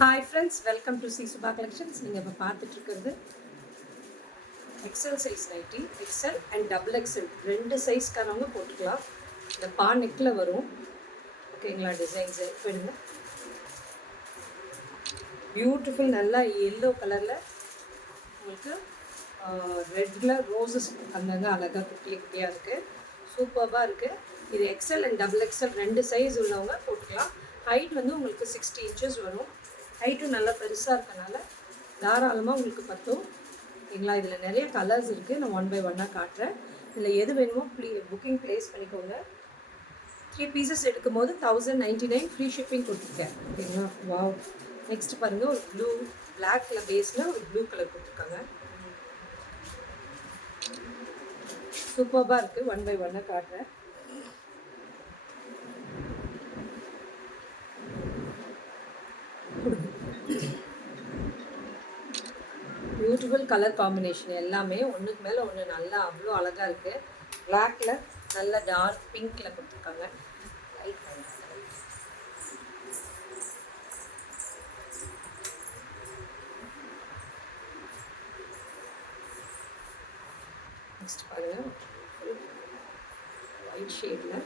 Hi friends, welcome to C Subha collections. நீங்கள் இப்போ பார்த்துட்டு இருக்கிறது XL size nighty. XL and double XL ரெண்டு சைஸ்க்காரவங்க போட்டுக்கலாம். இந்த பா நெக்கில் வரும். ஓகேங்களா? டிசைன்ஸு வேணுங்க. பியூட்டிஃபுல், நல்லா எல்லோ கலரில் உங்களுக்கு ரெட்டில் ரோஸஸ் அங்கங்கே அழகாக குட்டி குட்டியாக இருக்குது. சூப்பராக இருக்குது. இது எக்ஸல் அண்ட் டபுள் எக்ஸல் ரெண்டு சைஸ் உள்ளவங்க போட்டுக்கலாம். ஹைட் வந்து உங்களுக்கு 60 inches வரும். ஹைட்டும் நல்லா பெருசாக இருக்கனால தாராளமாக உங்களுக்கு பத்தும். ஓகேங்களா? இதில் நிறைய கலர்ஸ் இருக்குது. நான் 1 by 1 காட்டுறேன். இதில் எது வேணுமோ புக்கிங் ப்ளேஸ் பண்ணிக்கோங்க. 3 pieces எடுக்கும் போது 1099 ஃப்ரீ ஷிப்பிங் கொடுத்துருக்கேன். ஓகேங்களா? வாவ். நெக்ஸ்ட் பாருங்கள், ஒரு ப்ளூ பிளாக்ல பேஸில் ஒரு ப்ளூ கலர் கொடுத்துருக்காங்க. சூப்பராக இருக்குது. 1 by 1 காட்டுறேன். பியூட்டிஃபுல் கலர் காம்பினேஷன் எல்லாமே ஒன்றுக்கு மேலே ஒன்று நல்லா அவ்வளோ அழகாக இருக்குது. பிளாக்ல நல்ல டார்க் பிங்க்கில் கொடுத்துருக்காங்க. லைட் நெக்ஸ்ட் பாருங்கள், ஒயிட் ஷேடில்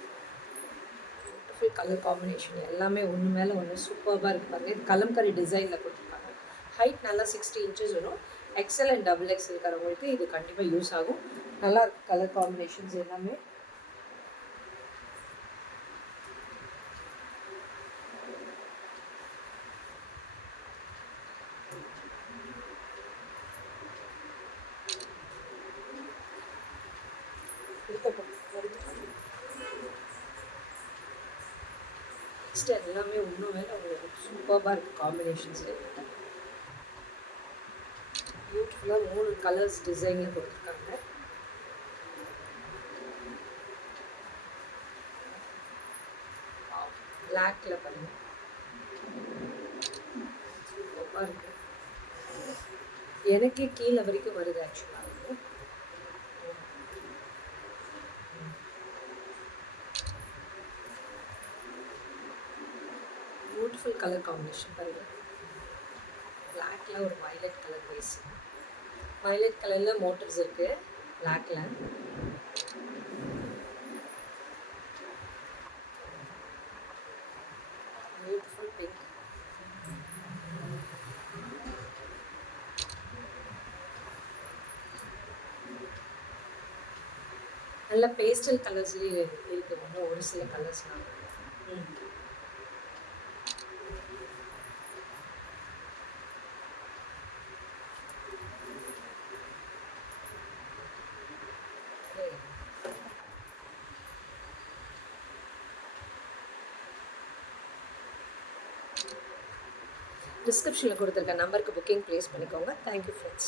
பியூட்டிஃபுல் கலர் காம்பினேஷன் எல்லாமே ஒன்று மேலே ஒன்று சூப்பராக இருக்குது. பாருங்கள், இது கலம்கரி டிசைனில் கொடுத்துருக்காங்க. ஹைட் நல்லா 60 inches வரும். எக்ஸல் அண்ட் டபுள் எக்ஸல் இருக்கிறவங்களுக்கு இது கண்டிப்பாக யூஸ் ஆகும். நல்லா இருக்கும் கலர் காம்பினேஷன்ஸ் எல்லாமே. நெக்ஸ்ட் எல்லாமே ஒன்று மேலே உங்களுக்கு சூப்பராக இருக்குது காம்பினேஷன்ஸு. பியூட்டிஃபுல்லாக 3 கலர்ஸ் டிசைனில் கொடுத்துருக்காங்க. பிளாக்ல பாருங்க, சூப்பராக இருக்கு. எனக்கே கீழே வரைக்கும் வருது ஆக்சுவலாக. பியூட்டிஃபுல் கலர் காம்பினேஷன் பாருங்க. பிளாக்ல ஒரு வயலட் கலர் பேஸ். வயலட் கலரில் மோட்டிவ்ஸ் இருக்குது பிளாக்ல. Beautiful pink. நல்ல பேஸ்டல் கலர்ஸ்லேயே இருக்குது ஒரு சில கலர்ஸ்லாம். டிஸ்கிரிப்ஷனில் கொடுத்துருக்க நம்பருக்கு புக்கிங் ப்ளேஸ் பண்ணிக்கோங்க. Thank you friends.